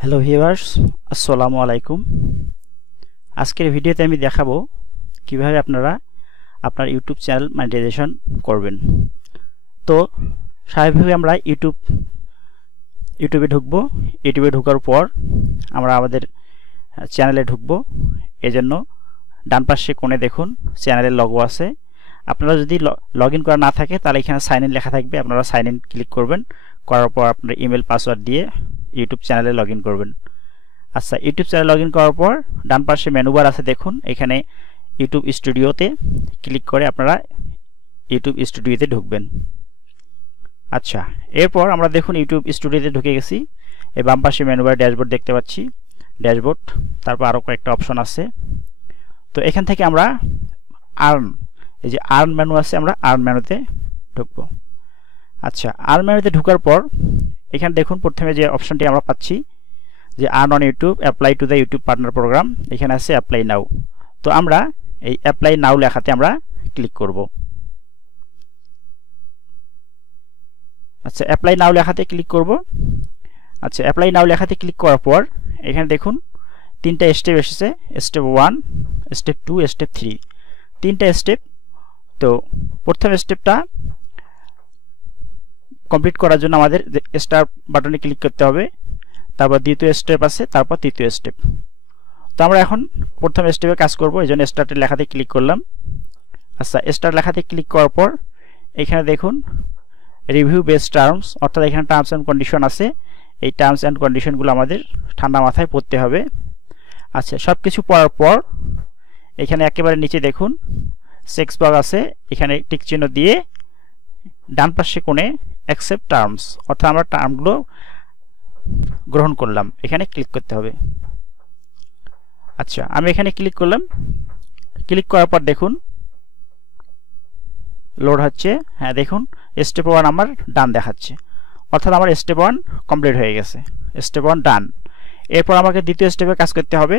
Hello viewers, আসসালামু আলাইকুম। আজকের ভিডিওতে আমি দেখাবো কিভাবে আপনারা আপনার ইউটিউব চ্যানেল মনিটাইজেশন করবেন। তো স্বাভাবিকভাবে আমরা ইউটিউবে ঢুকবো। ইউটিউবে ঢোকার পর আমরা আমাদের চ্যানেলে ঢুকবো। এজন্য ডান পাশে কোণে দেখুন চ্যানেলের লোগো আছে। আপনারা যদি লগ ইন করা না থাকে তাহলে এখানে সাইন ইন লেখা থাকবে, আপনারা সাইন ইন ক্লিক করবেন। করার পর আপনার ইমেল পাসওয়ার্ড দিয়ে ইউটিউব চ্যানেলে লগ ইন করবেন। আচ্ছা, ইউটিউব চ্যানেলে লগ ইন করার পর ডান পাশে মেনু বার আছে দেখুন, এখানে ইউটিউব স্টুডিওতে ক্লিক করে আপনারা ইউটিউব স্টুডিওতে ঢুকবেন। আচ্ছা, এরপর আমরা দেখুন ইউটিউব স্টুডিওতে ঢুকে গেছি। এই বাম পাশে মেনু বার ড্যাশবোর্ড দেখতে পাচ্ছি, ড্যাশবোর্ড, তারপর আরও কয়েকটা অপশন আছে। তো এখান থেকে আমরা এই যে আর্ন মেনু আছে, আমরা আর্ন মেনুতে ঢুকবো। আচ্ছা, আর্ন মেনুতে ঢোকার পর এখানে দেখুন প্রথমে যে অপশনটি আমরা পাচ্ছি যে earn on YouTube, apply to the YouTube partner program, এখানে আছে অ্যাপ্লাই নাও। তো আমরা এই অ্যাপ্লাই নাও লেখাতে আমরা ক্লিক করব। আচ্ছা, অ্যাপ্লাই নাও লেখাতে ক্লিক করব। আচ্ছা, অ্যাপ্লাই নাও লেখাতে ক্লিক করার পর এখানে দেখুন তিনটা স্টেপ এসেছে, স্টেপ 1, স্টেপ 2, স্টেপ 3, তিনটা স্টেপ। তো প্রথম স্টেপটা কমপ্লিট করার জন্য আমাদের স্টার বাটনে ক্লিক করতে হবে, তারপর দ্বিতীয় স্টেপ আছে, তারপর তৃতীয় স্টেপ। তো আমরা এখন প্রথম স্টেপে কাজ করব, এই জন্য স্টার্টের লেখাতে ক্লিক করলাম। আচ্ছা, স্টার্ট লেখাতে ক্লিক করার পর এখানে দেখুন রিভিউ বেসড টার্মস, অর্থাৎ এখানে টার্মস অ্যান্ড কন্ডিশন আছে। এই টার্মস অ্যান্ড কন্ডিশনগুলো আমাদের ঠান্ডা মাথায় পড়তে হবে। আচ্ছা, সব কিছু পড়ার পর এখানে একেবারে নিচে দেখুন চেক বক্স আছে, এখানে টিক চিহ্ন দিয়ে ডান পাশে কোণে অ্যাকসেপ্ট টার্মস, অর্থাৎ আমরা টার্মগুলো গ্রহণ করলাম, এখানে ক্লিক করতে হবে। আচ্ছা, আমি এখানে ক্লিক করলাম। ক্লিক করার পর দেখুন লোড হচ্ছে। হ্যাঁ, দেখুন স্টেপ 1 আমার ডান দেখাচ্ছে, অর্থাৎ আমার স্টেপ 1 কমপ্লিট হয়ে গেছে, স্টেপ 1 ডান। এরপর আমাকে দ্বিতীয় স্টেপে কাজ করতে হবে।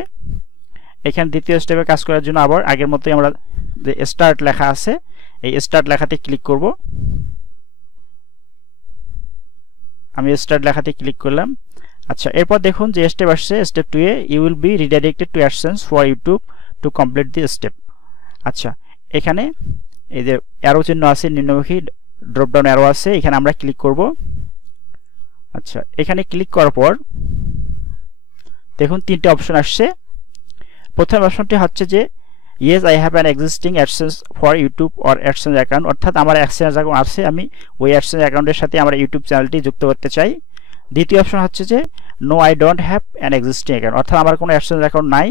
এখানে দ্বিতীয় স্টেপে কাজ করার জন্য আবার আগের মতোই আমরা যে স্টার্ট লেখা আছে এই স্টার্ট লেখাতে ক্লিক করব। আমি স্টার্ট লেখাতে ক্লিক করলাম। আচ্ছা, এরপর দেখুন যে স্টেপ আসছে, step 2 A you will be redirected two AdSense for YouTube to complete the step. আচ্ছা, এখানে এই যে অ্যারো চিহ্ন আছে, নিম্নমুখী ড্রপ ডাউন অ্যারো আছে, এখানে আমরা ক্লিক করব। আচ্ছা, এখানে ক্লিক করার পর দেখুন তিনটে অপশন আসছে। প্রথম অপশনটি হচ্ছে যে yes I have an existing AdSense for YouTube or AdSense account, অর্থাৎ আমার অ্যাডসেন্স অ্যাকাউন্ট আছে, আমি ওই অ্যাডসেন্স অ্যাকাউন্টের সাথে আমার ইউটিউব চ্যানেলটি যুক্ত করতে চাই। দ্বিতীয় অপশন হচ্ছে যে no I don't have an existing account, অর্থাৎ আমার কোনো অ্যাডসেন্স অ্যাকাউন্ট নাই।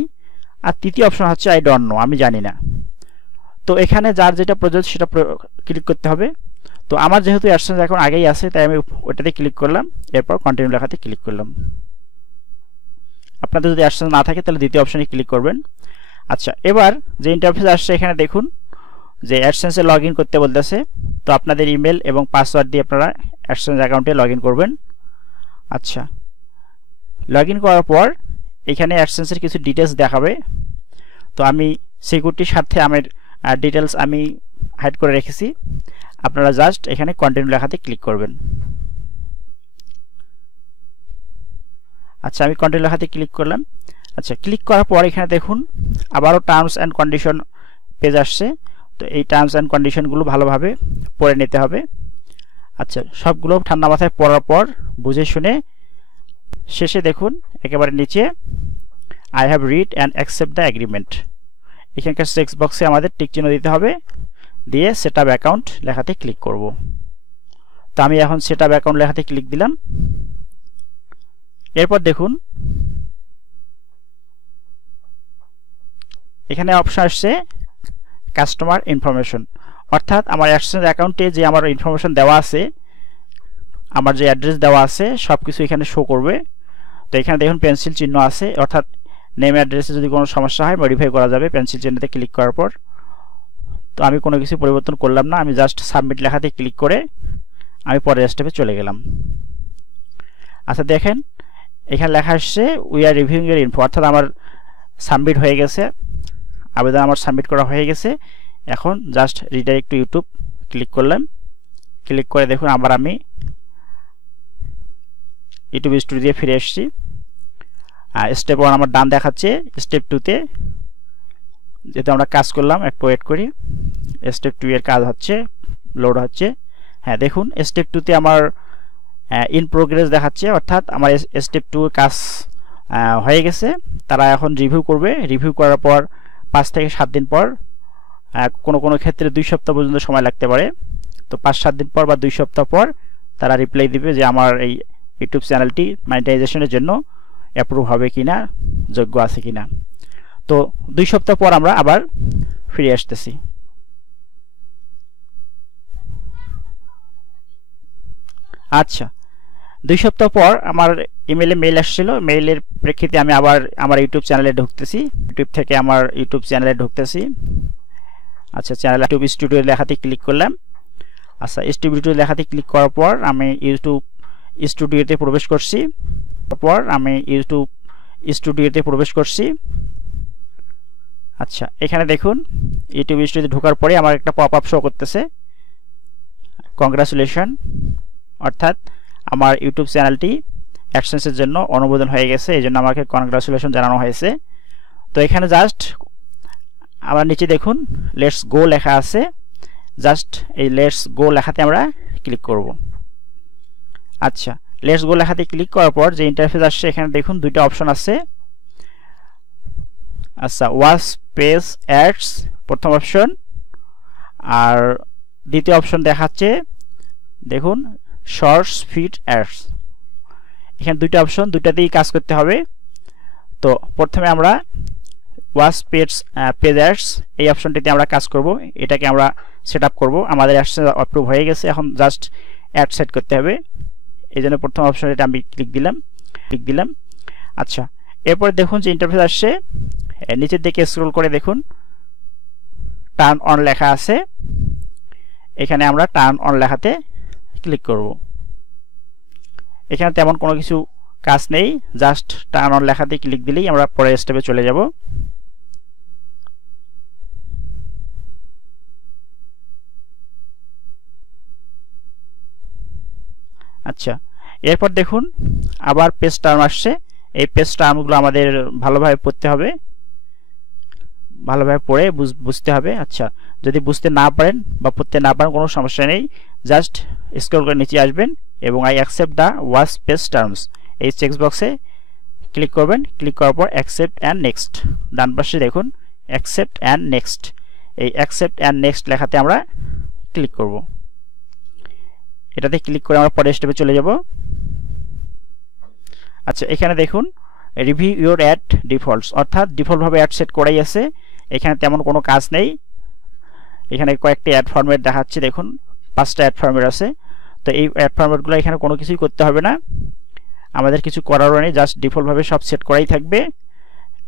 আর তৃতীয় অপশন হচ্ছে আই ডোন্ট নো, আমি জানি না। তো এখানে যার যেটা প্রযোজ্য সেটা ক্লিক করতে হবে। তো আমার যেহেতু অ্যাডসেন্স অ্যাকাউন্ট আগেই আছে তাই আমি ওইটাতে ক্লিক করলাম, এরপর কন্টিনিউ লেখাতে ক্লিক করলাম। আপনাদের যদি অ্যাডসেন্স না থাকে তাহলে দ্বিতীয় অপশনে ক্লিক করবেন। আচ্ছা, এবার যে ইন্টারফেস আসছে এখানে দেখুন যে অ্যাডসেন্সে লগ ইন করতে বলতেছে। তো আপনাদের ইমেল এবং পাসওয়ার্ড দিয়ে আপনারা অ্যাডসেন্স অ্যাকাউন্টে লগ ইন করবেন। আচ্ছা, লগ ইন করার পর এখানে অ্যাডসেন্সের কিছু ডিটেলস দেখাবে। তো আমি সিকিউরিটির সাথে আমার ডিটেলস আমি হাইড করে রেখেছি, আপনারা জাস্ট এখানে কন্টিনিউ লেখাতে ক্লিক করবেন। আচ্ছা, আমি কন্টিনিউ লেখাতে ক্লিক করলাম। আচ্ছা, ক্লিক করার পর এখানে দেখুন আবারও টার্মস অ্যান্ড কন্ডিশন পেজ আসছে। তো এই টার্মস অ্যান্ড কন্ডিশনগুলো ভালোভাবে পড়ে নিতে হবে। আচ্ছা, সবগুলো ঠান্ডা মাথায় পড়ার পর বুঝে শুনে শেষে দেখুন একেবারে নিচে I have read and accept the agreement, এখানকার চেক বক্সে আমাদের টিক চিহ্ন দিতে হবে, দিয়ে সেট আপ অ্যাকাউন্ট লেখাতে ক্লিক করব। তো আমি এখন সেট আপ অ্যাকাউন্ট লেখাতে ক্লিক দিলাম। এরপর দেখুন এখানে অপশন আসছে কাস্টমার ইনফরমেশন, অর্থাৎ আমার অ্যাডসেন্স অ্যাকাউন্টে যে আমার ইনফরমেশন দেওয়া আছে, আমার যে অ্যাড্রেস দেওয়া আছে সব কিছু এখানে শো করবে। তো এখানে দেখুন পেন্সিল চিহ্ন আছে, অর্থাৎ নেম অ্যাড্রেসে যদি কোনো সমস্যা হয় মডিফাই করা যাবে পেন্সিল চিহ্নতে ক্লিক করার পর। তো আমি কোনো কিছু পরিবর্তন করলাম না, আমি জাস্ট সাবমিট লেখাতে ক্লিক করে আমি পরের স্টেপে চলে গেলাম। আচ্ছা, দেখেন এখানে লেখা আসছে we are reviewing year info, অর্থাৎ আমার সাবমিট হয়ে গেছে, আবেদন আমার সাবমিট করা হয়ে গেছে। এখন just redirect to YouTube click করলাম। ক্লিক করে দেখুন আবার আমি ইউটিউব স্টুডিও ফিরে এসেছি। স্টেপ 1 আমার ডান দেখাচ্ছে, স্টেপ 2 তে যেহেতু আমরা কাজ করলাম একটু ওয়েট করি, স্টেপ 2 এর কাজ হচ্ছে, লোড হচ্ছে। হ্যাঁ দেখুন স্টেপ 2 তে আমার ইন প্রোগ্রেস দেখাচ্ছে, অর্থাৎ আমার স্টেপ 2 কাজ হয়ে গেছে। তারা এখন রিভিউ করবে, রিভিউ করার পর 5 থেকে 7 দিন পর, কোনো কোনো ক্ষেত্রে 2 সপ্তাহ পর্যন্ত সময় লাগতে পারে, তো 5-7 দিন পর বা 2 সপ্তাহ পর তারা রিপ্লাই দিবে যে আমার এই ইউটিউব চ্যানেলটি মনিটাইজেশনের জন্য অ্যাপ্রুভ হবে কিনা, যোগ্য আছে কিনা। তো 2 সপ্তাহ পর আমরা আবার ফিরে আসতেছি। আচ্ছা 2 সপ্তাহ পর আমার ইমেলে মেইল আসছিল, মেইলের প্রেক্ষিতে আমি আবার আমার ইউটিউব চ্যানেলে ঢুকতেছি, ইউটিউব থেকে আমার ইউটিউব চ্যানেলে ঢুকতেছি। আচ্ছা চ্যানেল ইউটিউব স্টুডিও লেখাতে ক্লিক করলাম। আচ্ছা স্টুডিও লেখাতে ক্লিক করার পর আমি ইউটিউব স্টুডিওতে প্রবেশ করছি, তারপর আমি ইউটিউব স্টুডিওতে প্রবেশ করছি। আচ্ছা এখানে দেখুন ইউটিউব স্টুডিওতে ঢোকার পরে আমার একটা পপআপ শো করতেছে, কংগ্রাচুলেশন, অর্থাৎ আমার ইউটিউব চ্যানেলটি অ্যাডসেন্সের জন্য অনুমোদন হয়ে গেছে, এই জন্য আমাকে কংগ্রাচুলেশন জানানো হয়েছে। তো এখানে জাস্ট আমরা নিচে দেখুন লেটস গো লেখা আছে, জাস্ট এই লেটস গো লেখাতে আমরা ক্লিক করব। আচ্ছা লেটস গো লেখাতে ক্লিক করার পর যে ইন্টারফেস আসছে, এখানে দেখুন 2টা অপশন আছে। আচ্ছা ওয়াচ পেজ অ্যাডস প্রথম অপশন, আর দ্বিতীয় অপশন দেখাচ্ছে দেখুন শর্টস ফিড অ্যাডস। এখানে 2টা অপশন, 2টাতেই কাজ করতে হবে। তো প্রথমে আমরা ওয়াচ পেজ অ্যাডস এই অপশনটিতে আমরা কাজ করব, এটাকে আমরা সেট আপ করবো। আমাদের অ্যাডস অ্যাপ্রুভ হয়ে গেছে, এখন জাস্ট অ্যাড সেট করতে হবে, এই জন্য প্রথম অপশনটা আমি ক্লিক দিলাম। আচ্ছা এরপর দেখুন যে ইন্টারফেস আসছে, নিচের দিকে স্ক্রল করে দেখুন টার্ন অন লেখা আছে, এখানে আমরা টার্ন অন লেখাতে ক্লিক করব। এখানে তেমন কোনো কিছু কাজ নেই, জাস্ট টার্ন অন লেখাতে ক্লিক দিলেই আমরা পরের স্টেপে চলে যাব। আচ্ছা এরপর দেখুন আবার পেজ টার্ম আসছে, এই পেজ টার্মগুলো আমাদের ভালোভাবে পড়তে হবে, ভালোভাবে পড়ে বুঝতে হবে। আচ্ছা যদি বুঝতে না পারেন বা পড়তে না পারেন কোনো সমস্যা নেই, জাস্ট স্ক্রল করে নিচে আসবেন এবং I accept the watch page terms এই চেক বক্সে ক্লিক করবেন। ক্লিক করার পর অ্যাকসেপ্ট অ্যান্ড নেক্সট, ডান পাশে দেখুন অ্যাকসেপ্ট অ্যান্ড নেক্সট, এই অ্যাকসেপ্ট অ্যান্ড নেক্সট লেখাতে আমরা ক্লিক করব। এটাতে ক্লিক করে আমরা পরের স্টেপে চলে যাব। আচ্ছা এখানে দেখুন রিভিউ ইউর অ্যাড ডিফল্টস, অর্থাৎ ডিফল্টভাবে অ্যাড সেট করাই আছে, এখানে তেমন কোনো কাজ নেই। এখানে কয়েকটি অ্যাড ফরম্যাট দেখাচ্ছে, দেখুন 5টা অ্যাড ফরম্যাট আছে। তো এই অ্যাড ফরম্যাটগুলো এখানে কোনো কিছুই করতে হবে না, আমাদের কিছু করারও নেই, জাস্ট ডিফল্টভাবে সব সেট করাই থাকবে।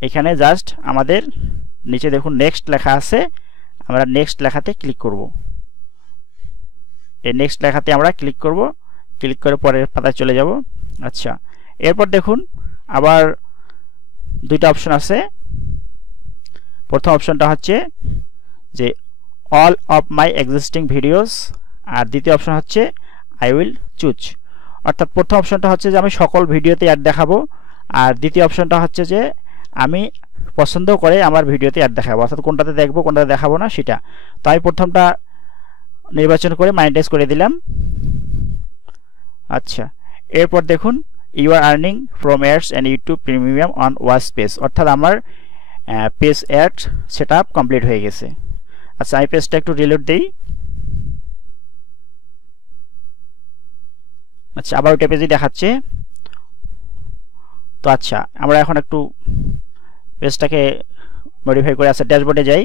এখানে জাস্ট আমাদের নিচে দেখুন নেক্সট লেখা আছে, আমরা নেক্সট লেখাতে ক্লিক করব। এই নেক্সট লেখাতে আমরা ক্লিক করব, ক্লিক করে পরের পাতায় চলে যাব। আচ্ছা এরপর দেখুন আবার 2টা অপশন আছে, প্রথম অপশনটা হচ্ছে যে all of my existing videos, আর দ্বিতীয় অপশন হচ্ছে আই উইল চুজ, অর্থাৎ প্রথম অপশনটা হচ্ছে যে আমি সকল ভিডিওতে অ্যাড দেখাবো, আর দ্বিতীয় অপশনটা হচ্ছে যে আমি পছন্দ করে আমার ভিডিওতে অ্যাড দেখাবো, অর্থাৎ কোনটাতে দেখবো কোনটাতে দেখাবো না সেটা। তো আমি প্রথমটা নির্বাচন করে মনিটাইজ করে দিলাম। আচ্ছা এরপর দেখুন you are earning from ads and YouTube premium on watch page, অর্থাৎ আমার page ad set up complete হয়ে গেছে। আচ্ছা আমি পেজটা একটু রিলোড দিই। আচ্ছা আবার ওইটা পেজই দেখাচ্ছে। তো আচ্ছা আমরা এখন একটু পেজটাকে মডিফাই করে আচ্ছা ড্যাশবোর্ডে যাই।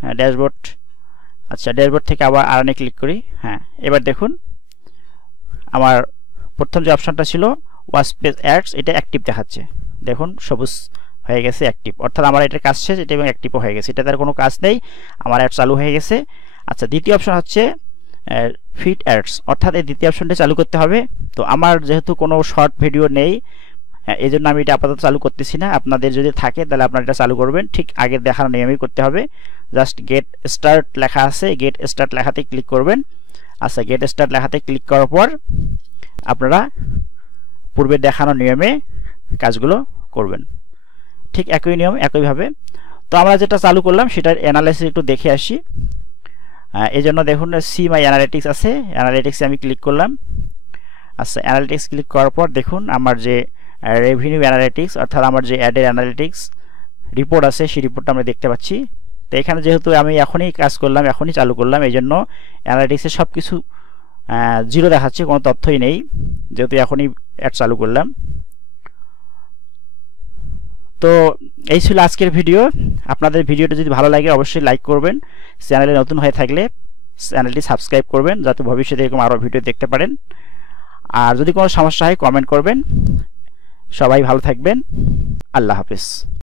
হ্যাঁ ড্যাশবোর্ড, আচ্ছা ড্যাশবোর্ড থেকে আবার আর্নে ক্লিক করি। হ্যাঁ এবার দেখুন আমার প্রথম যে অপশনটা ছিল ওয়াচ পেজ অ্যাডস, এটা অ্যাক্টিভ দেখাচ্ছে, দেখুন সবুজ হয়ে গেছে অ্যাক্টিভ, অর্থাৎ আমার এটার কাজ শেষ, এটা এবং অ্যাক্টিভও হয়ে গেছে, এটাতে আর কোনো কাজ নেই, আমার অ্যাড চালু হয়ে গেছে। আচ্ছা দ্বিতীয় অপশন হচ্ছে ফিড অ্যাডস, অর্থাৎ এই দ্বিতীয় অপশনটা চালু করতে হবে। তো আমার যেহেতু কোনো শর্ট ভিডিও নেই এই জন্য আমি এটা আপাতত চালু করতেছি না, আপনাদের যদি থাকে তাহলে আপনারা এটা চালু করবেন, ঠিক আগের দেখার নিয়মই করতে হবে। জাস্ট গেট স্টার্ট লেখা আছে, গেট স্টার্ট লেখাতে ক্লিক করবেন। আচ্ছা গেট স্টার্ট লেখাতে ক্লিক করার পর আপনারা পূর্বে দেখানো নিয়মে কাজগুলো করবেন। ঠিক একই নিয়ম একইভাবে। তো আমরা যেটা চালু করলাম সেটার অ্যানালাইসিস একটু দেখে আসি। এই জন্য দেখুন সি মাই অ্যানালিটিক্স আছে, অ্যানালিটিক্সে আমি ক্লিক করলাম। আচ্ছা, অ্যানালিটিক্স ক্লিক করার পর দেখুন আমার যে রেভিনিউ অ্যানালিটিক্স অর্থাৎ আমার যে অ্যাডের অ্যানালিটিক্স রিপোর্ট আছে সেই রিপোর্টটা আমরা দেখতে পাচ্ছি। তো এখানে যেহেতু আমি এখনই কাজ করলাম, এখনই চালু করলাম, এই জন্য অ্যানালিটিক্সে সব কিছু জিরো দেখাচ্ছে, কোনো তথ্যই নেই, যেহেতু এখনই অ্যাড চালু করলাম। তো এই ছিল আজকের ভিডিও। আপনাদের ভিডিওটা যদি ভালো লাগে অবশ্যই লাইক করবেন, চ্যানেলে নতুন হয়ে থাকলে চ্যানেলটি সাবস্ক্রাইব করবেন যাতে ভবিষ্যতে এরকম আরও ভিডিও দেখতে পারেন। আর যদি কোনো সমস্যা হয় কমেন্ট করবেন। সবাই ভালো থাকবেন। আল্লাহ হাফেজ।